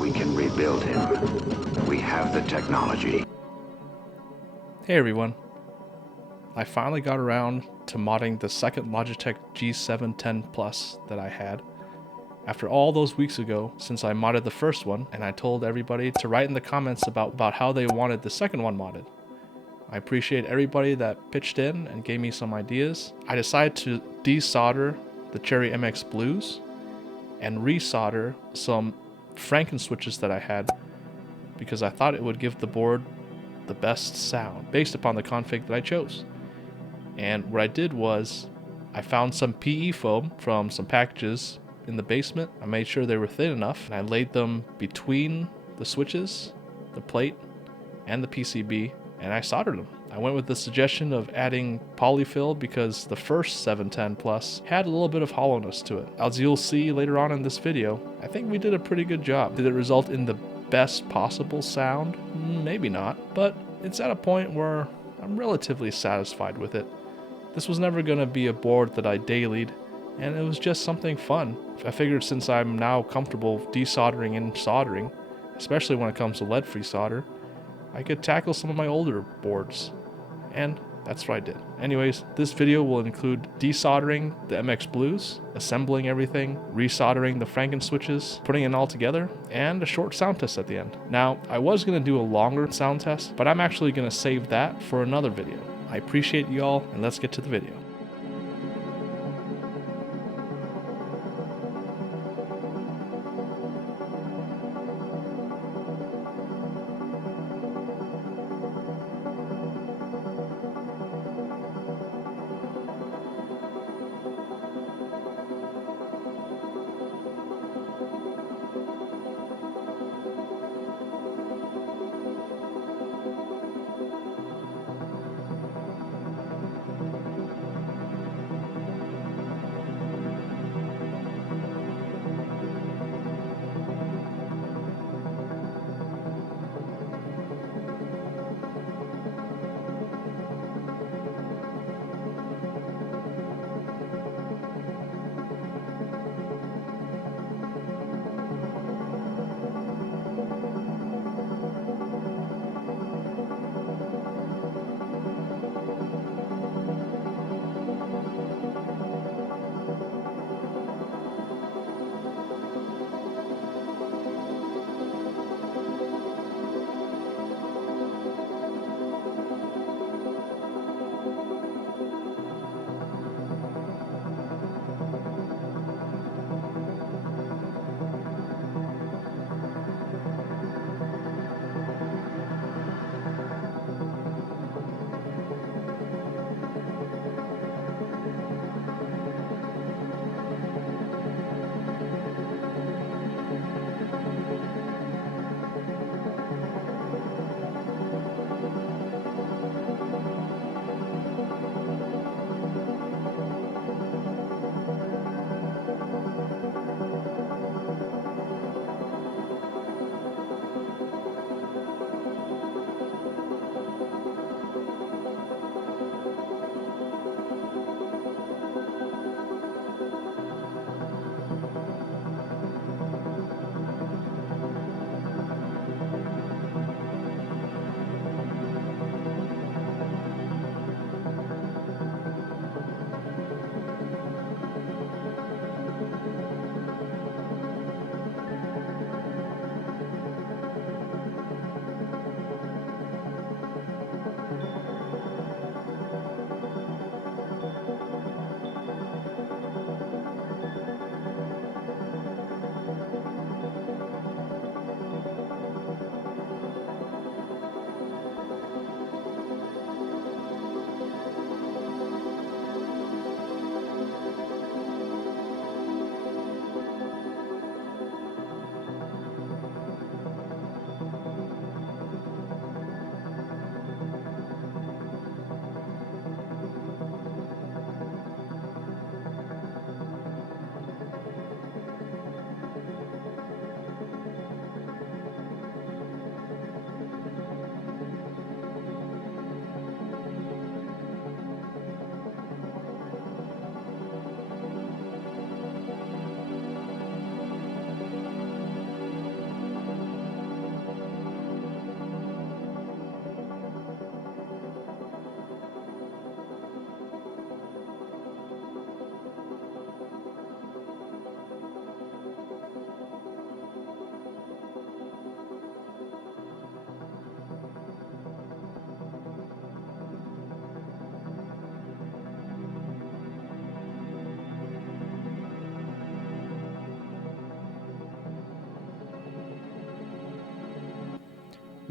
We can rebuild him. We have the technology. Hey everyone, I finally got around to modding the second Logitech G710 Plus that I had. After all those weeks ago since I modded the first one, and I told everybody to write in the comments about how they wanted the second one modded. I appreciate everybody that pitched in and gave me some ideas. I decided to desolder the Cherry MX Blues and resolder some Franken switches that I had because I thought it would give the board the best sound based upon the config that I chose. And what I did was I found some PE foam from some packages in the basement. I made sure they were thin enough and I laid them between the switches, the plate, and the PCB, and I soldered them. I went with the suggestion of adding polyfill because the first 710 Plus had a little bit of hollowness to it. As you'll see later on in this video, I think we did a pretty good job. Did it result in the best possible sound? Maybe not, but it's at a point where I'm relatively satisfied with it. This was never going to be a board that I dailied, and it was just something fun. I figured since I'm now comfortable desoldering and soldering, especially when it comes to lead-free solder, I could tackle some of my older boards, and that's what I did. Anyways, this video will include desoldering the MX Blues, assembling everything, resoldering the Franken switches, putting it all together, and a short sound test at the end. Now, I was going to do a longer sound test, but I'm actually going to save that for another video. I appreciate y'all, and let's get to the video.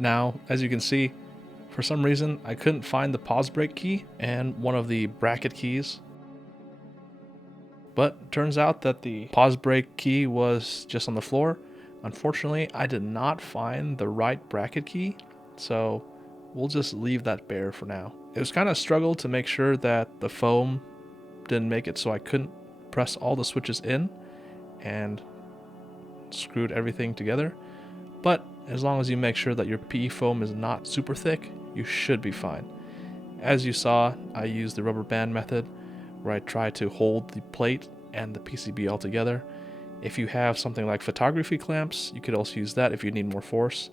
Now, as you can see, for some reason I couldn't find the pause break key and one of the bracket keys. But turns out that the pause break key was just on the floor. Unfortunately, I did not find the right bracket key, so we'll just leave that bare for now. It was kind of a struggle to make sure that the foam didn't make it so I couldn't press all the switches in and screwed everything together. But as long as you make sure that your PE foam is not super thick, you should be fine. As you saw, I used the rubber band method where I try to hold the plate and the PCB all together. If you have something like photography clamps, you could also use that if you need more force.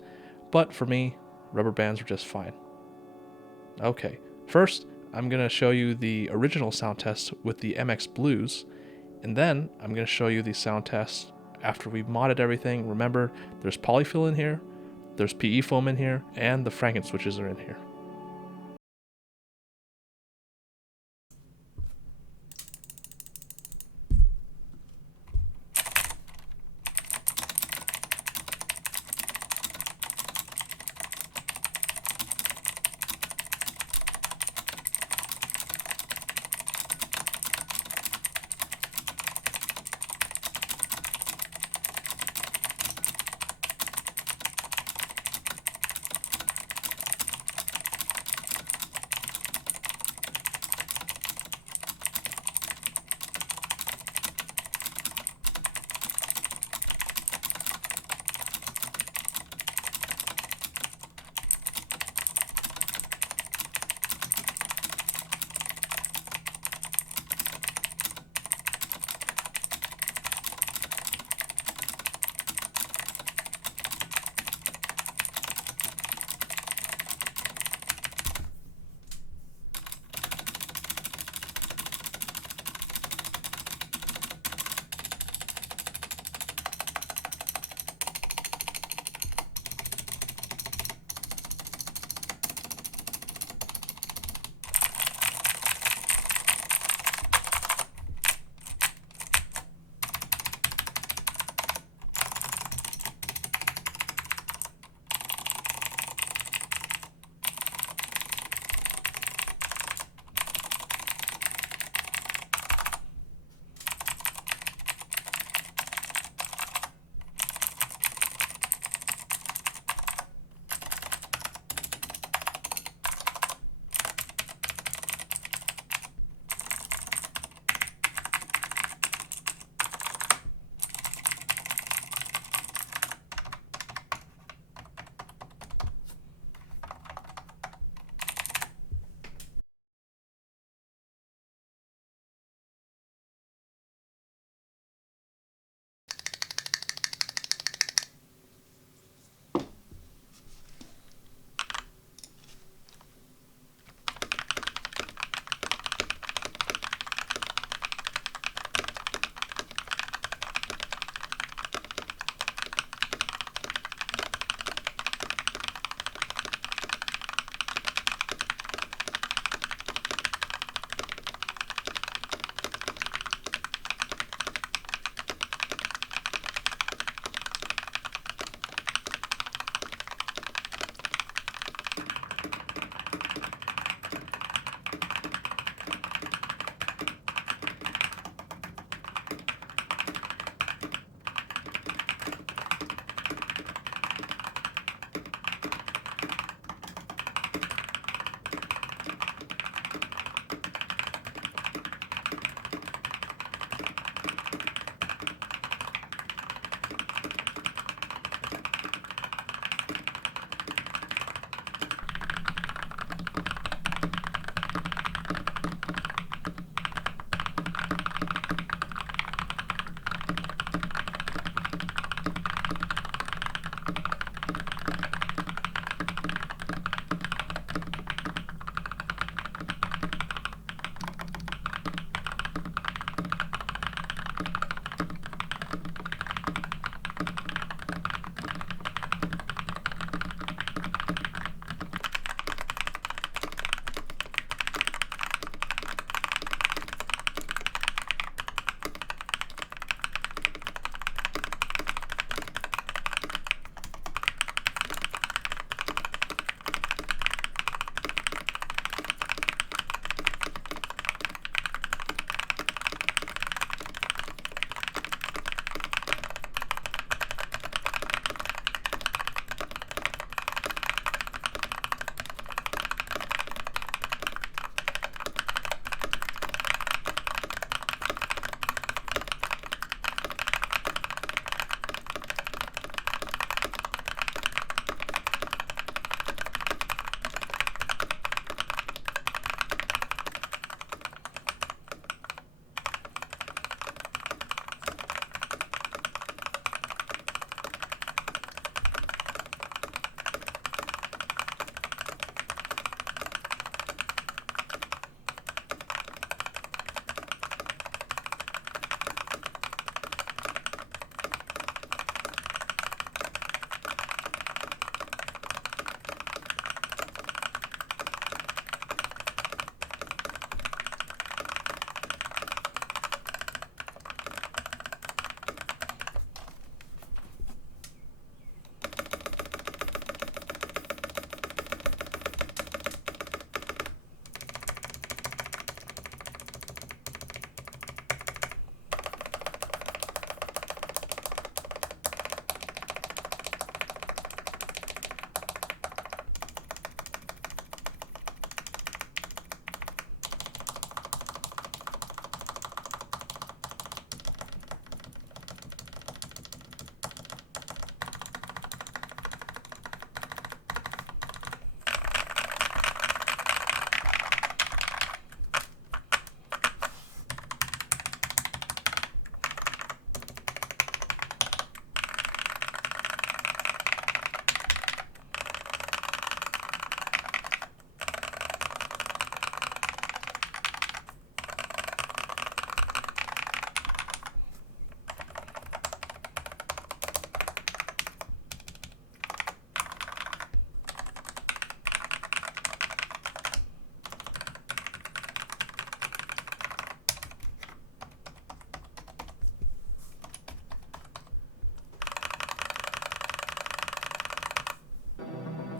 But for me, rubber bands were just fine. Okay, first I'm going to show you the original sound test with the MX Blues, and then I'm going to show you the sound test after we've modded everything. Remember, there's polyfill in here, there's PE foam in here, and the Franken switches are in here.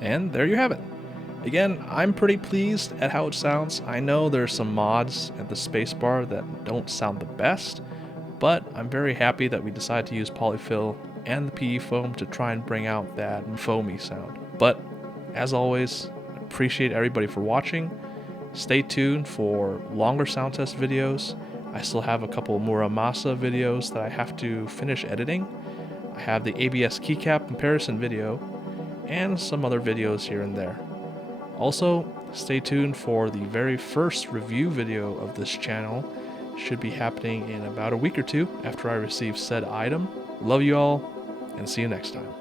And there you have it. Again, I'm pretty pleased at how it sounds. I know there's some mods at the spacebar that don't sound the best, but I'm very happy that we decided to use polyfill and the PE foam to try and bring out that foamy sound. But as always, I appreciate everybody for watching. Stay tuned for longer sound test videos. I still have a couple Muramasa videos that I have to finish editing. I have the ABS keycap comparison video and some other videos here and there. Also, stay tuned for the very first review video of this channel. It should be happening in about a week or two after I receive said item. Love you all, and see you next time.